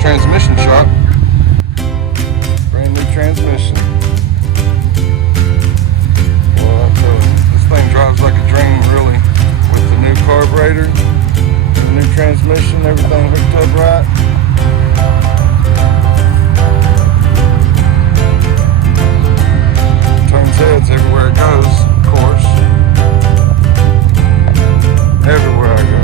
Transmission shop. Brand new transmission. Well, this thing drives like a dream, really. With the new carburetor, the new transmission, everything hooked up right. Turns heads everywhere it goes, of course. Everywhere I go.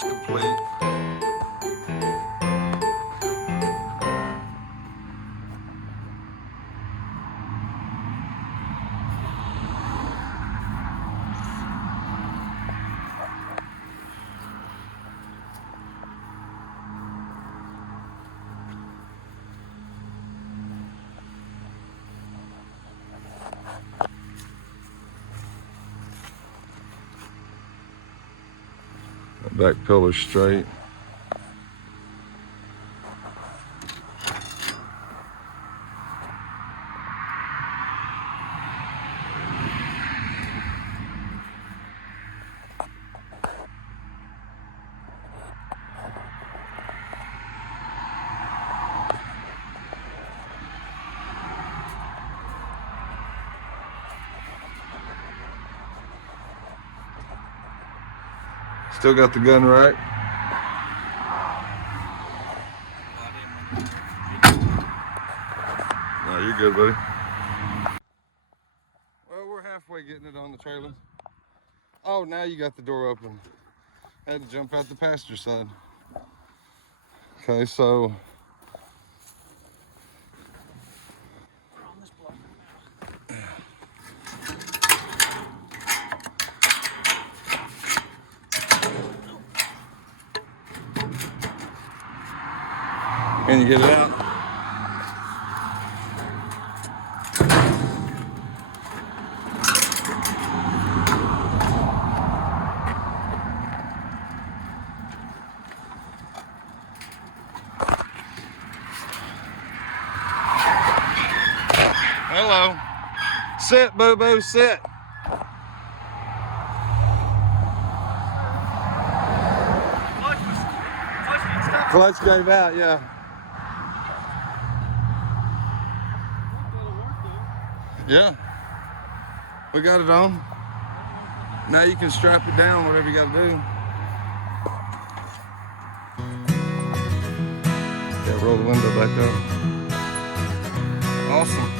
Complete. Back pillar straight. Still got the gun right. No, you're good, buddy. Well, we're halfway getting it on the trailer. Oh, now you got the door open. Had to jump out the passenger side. Okay, so can you get it out? Hello. Sit, boo-boo, sit. Clutch gave out, yeah. Yeah. We got it on. Now you can strap it down, whatever you got to do. Yeah, roll the window back up. Awesome.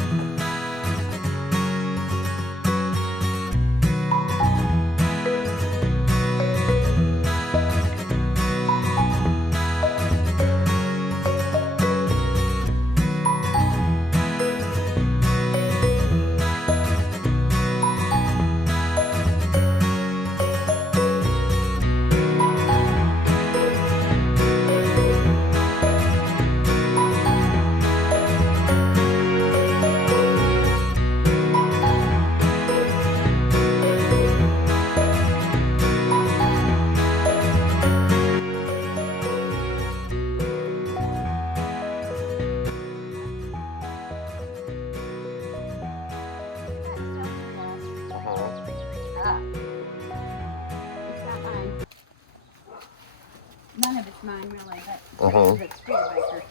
mine really, but it's Studebaker.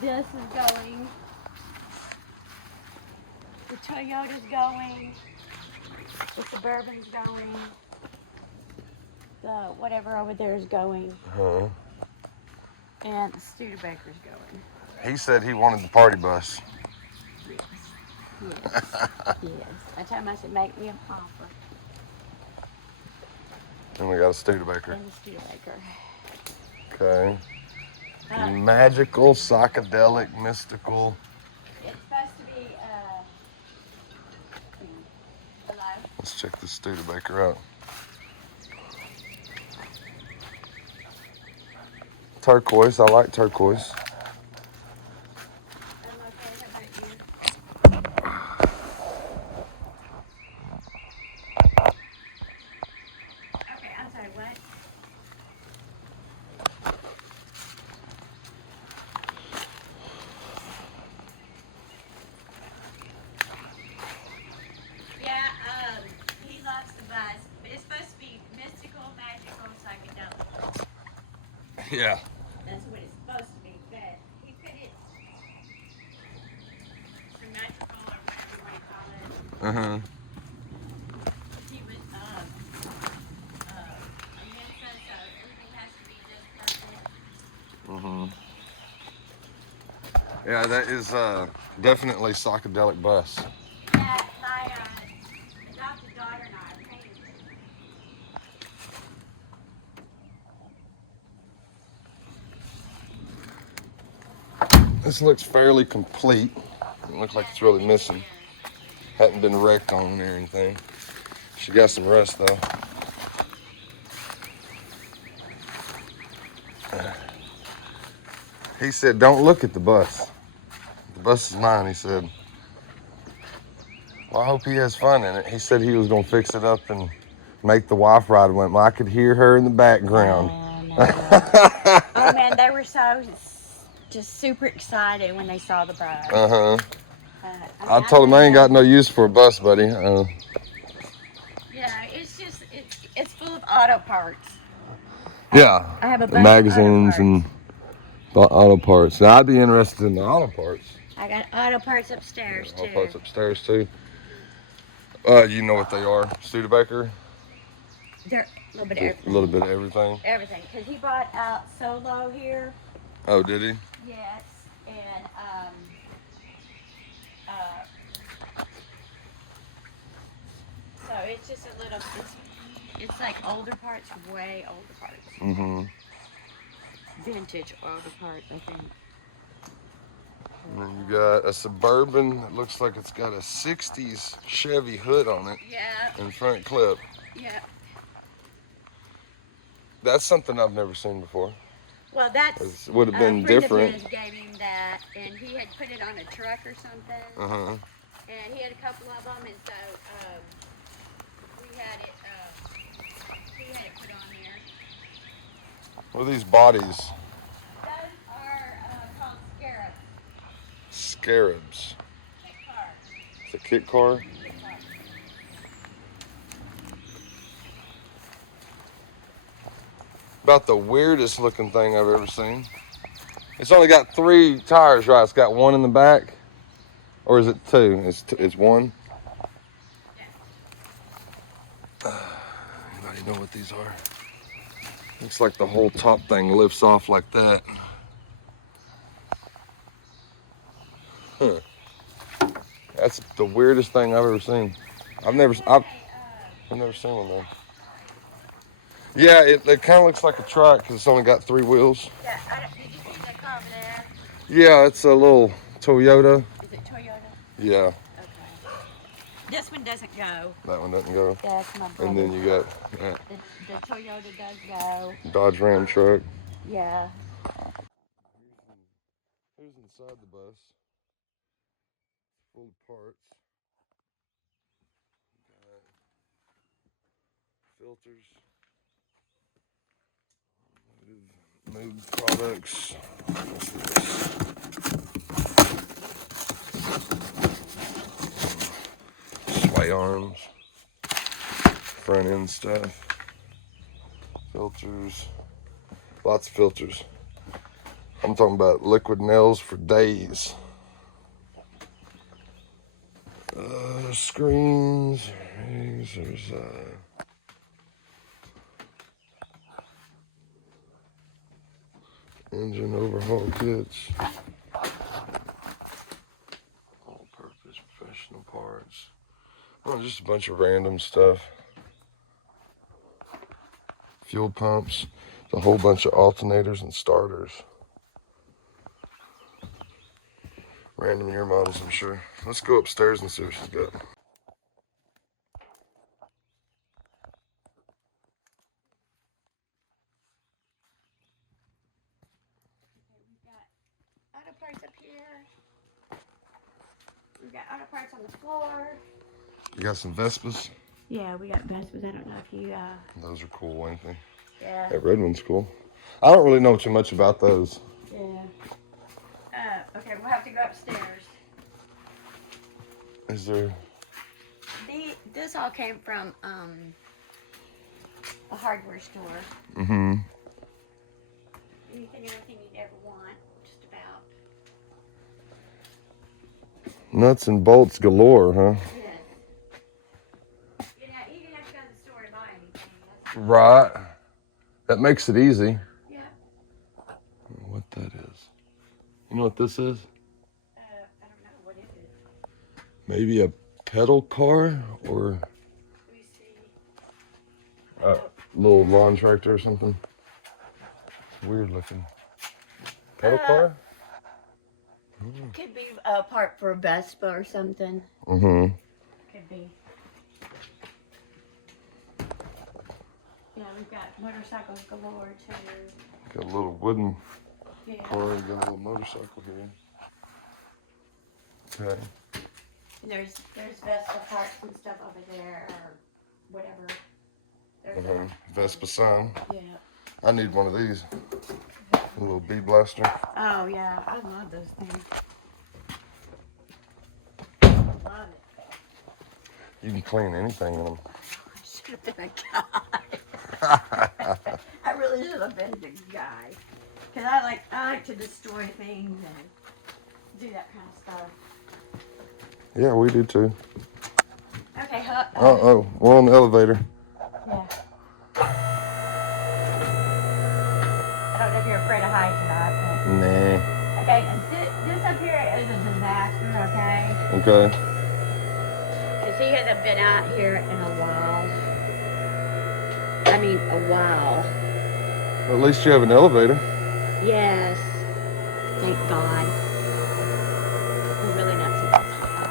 This is going. The Toyota's going. The Suburban's going. The whatever over there is going. And the Studebaker's going. He said he wanted the party bus. Yes. Yes. Yes. I told him, I said, make me an offer. And we got a Studebaker. And the Studebaker. Okay. Magical, psychedelic, mystical. It's supposed to be, hello? Let's check this Studebaker out. Turquoise, I like turquoise. I'm okay, how about you? Okay, I'm sorry, what? Yeah, he loves the bus, but it's supposed to be mystical, magical, psychedelic. Yeah. That's what it's supposed to be, but he put it symmetrical or whatever you want to call it. He was a Mensa, so everything has to be just perfect. Yeah, that is definitely psychedelic bus. Yeah, my adopted daughter and I painted it. This looks fairly complete. It looks like it's really missing. Hadn't been wrecked on or anything. She got some rust though. He said, don't look at the bus. The bus is mine, he said. Well, I hope he has fun in it. He said he was going to fix it up and make the wife ride with him. I could hear her in the background. Oh, man, they were so just super excited when they saw the bus. I told him I ain't got no use for a bus, buddy. Yeah, it's just, it's full of auto parts. Yeah. I have a bunch magazines of auto parts. and auto parts. Now, I'd be interested in the auto parts. I got auto parts upstairs, too. Auto parts upstairs, too. You know what they are. Studebaker? They're a little bit of everything. A little bit of everything. Everything, because he brought out Solo here. Oh, did he? Yes, and so it's just a little. It's like older parts, way older parts. Vintage older parts, I think. And then you got a Suburban that looks like it's got a 60s Chevy hood on it. Yeah. And front clip. Yeah. That's something I've never seen before. Well, that's it would have been different. A friend of his gave him that, and he had put it on a truck or something. And he had a couple of them, and so we had it. He had it put on there. What are these bodies? Those are called scarabs. Scarabs. Kit car. It's a kit car? Kit car. About the weirdest looking thing I've ever seen. It's only got 3 tires, right? It's got 1 in the back, or is it 2? It's 1. Yeah. Anybody know what these are? Looks like the whole top thing lifts off like that. Huh. That's the weirdest thing I've ever seen. I've never seen one though. Yeah, it kind of looks like a truck because it's only got 3 wheels. Yeah, did you see that car over there? Yeah, it's a little Toyota. Is it Toyota? Yeah. Okay. This one doesn't go. That one doesn't go. That's my brother. And then you got that. The Toyota does go. Dodge Ram truck. Yeah. Who's inside the bus? Full of parts. Got filters. Moped products. What's this? Sway arms. Front end stuff. Filters. Lots of filters. I'm talking about liquid nails for days. Screens. There's engine overhaul kits. All-purpose professional parts. Oh, just a bunch of random stuff. Fuel pumps. A whole bunch of alternators and starters. Random year models, I'm sure. Let's go upstairs and see what she's got. We've got auto parts up here. We've got auto parts on the floor. You got some Vespas? Yeah, we got Vespas. I don't know if you, Those are cool, ain't they? yeah. That red one's cool. I don't really know too much about those. Yeah. Okay, we'll have to go upstairs. Is there... This all came from, a hardware store. Mm-hmm. Anything, everything you'd ever want, just about. Nuts and bolts galore, huh? Yes. You know, you didn't have to go to the store to buy anything. Right. That makes it easy. Yeah. What that is. You know what this is? I don't know. What is it? Maybe a pedal car or Let me see. a little lawn tractor or something. Weird looking. Pedal car? Could be a part for a Vespa or something. Mm-hmm. Could be. Yeah, we've got motorcycles galore too. Got a little wooden Yeah. car, got a little motorcycle here. Okay. And there's Vespa parts and stuff over there or whatever. There's Vespa sign. yeah. I need one of these. A little bee blaster. Oh yeah, I love those things. Love it. You can clean anything in them. I should have been a guy. I really should have been the guy. Cause I like to destroy things and do that kind of stuff. Yeah, we do too. Okay, Oh, we're on the elevator. yeah. I don't know if you're afraid of heights or not. Nah. Okay, this up here is a disaster, okay? Okay. Because he hasn't been out here in a while. I mean, a while. Well, at least you have an elevator. Yes. Thank God. We're really not supposed to have it.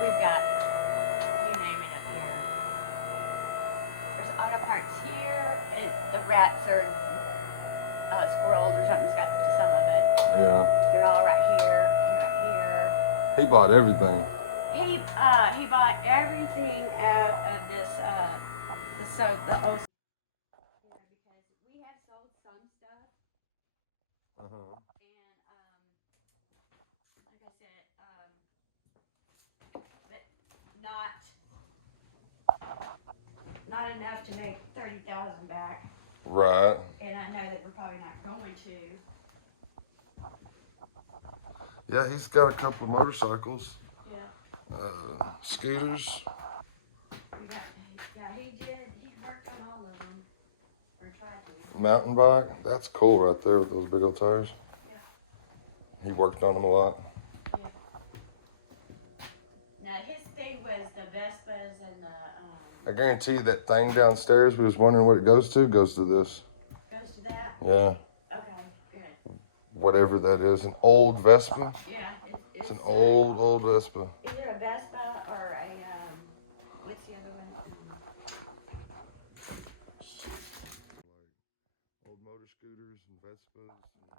We've got, you name it up here. There's auto parts here. The rats or squirrels or something's got some of it. Yeah. They're all right here, right here. He bought everything. He bought everything out of this the old. Yeah, because we have sold some stuff, and like I said, but not enough to make 30,000 back. Right. And I know that we're probably not going to. Yeah, he's got a couple of motorcycles. Yeah. Scooters. Yeah, he did. He worked on all of them. Or tried to. Mountain bike. That's cool right there with those big old tires. Yeah. He worked on them a lot. Yeah. Now his thing was the Vespas and the I guarantee you that thing downstairs we was wondering what it goes to this. goes to that? Yeah. Okay, good. Whatever that is. An old Vespa. Yeah, It's an old Vespa. either a Vespa or a what's the other one? Old motor scooters and Vespas and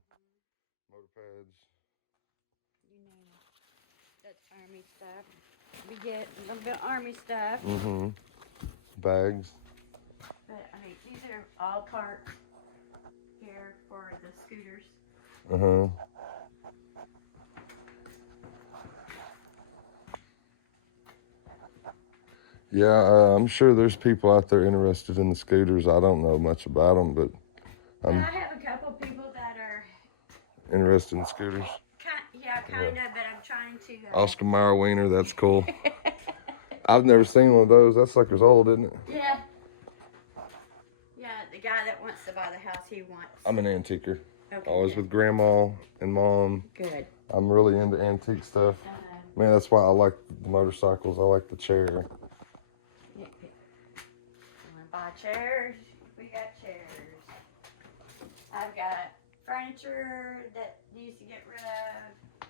mopeds. You name it. That's army stuff. We get a little bit of army stuff. Mm-hmm. Bags. But I mean, these are all parts here for the scooters. Uh-huh. Yeah, I'm sure there's people out there interested in the scooters. I don't know much about them, but I have a couple people that are interested in scooters. kind of, but I'm trying to. Oscar Mayer Wiener, that's cool. I've never seen one of those. That sucker's old, isn't it? Yeah. Yeah, the guy that wants to buy the house, he wants. I'm an antiquer. Okay, Always good. with Grandma and Mom. Good. I'm really into antique stuff. Man, that's why I like the motorcycles. I like the chair. You want to buy chairs? We got chairs. I've got furniture that needs to get rid of.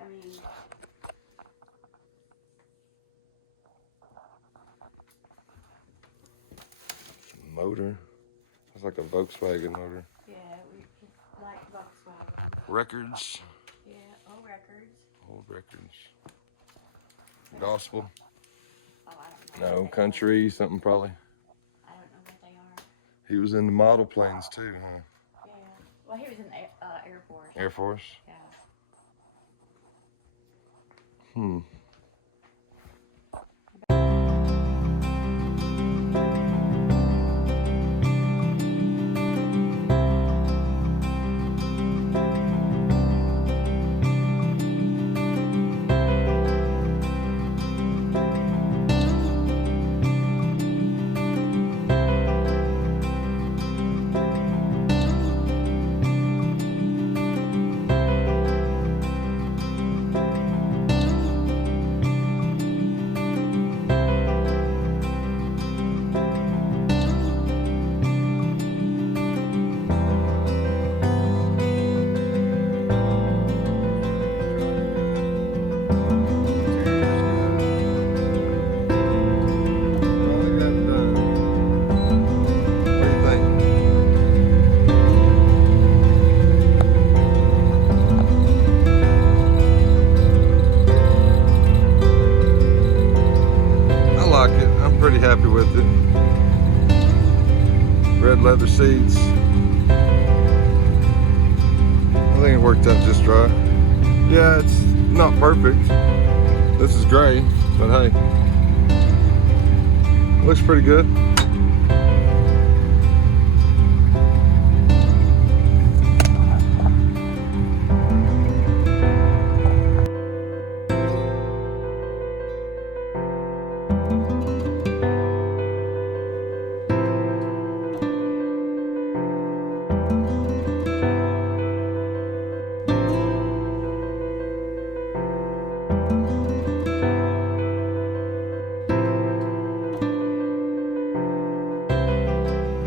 I mean, Motor. It's like a Volkswagen motor. yeah, we like Volkswagen. Records. Yeah, old records. Old records. Gospel. Oh, I don't know. No, what they country, something probably. are. I don't know what they are. He was in the model planes too, huh? Yeah. Well, he was in the Air Force. Air Force. Yeah. Hmm. Pretty happy with it. Red leather seats. I think it worked out just right. Yeah, it's not perfect. This is gray, but hey, looks pretty good.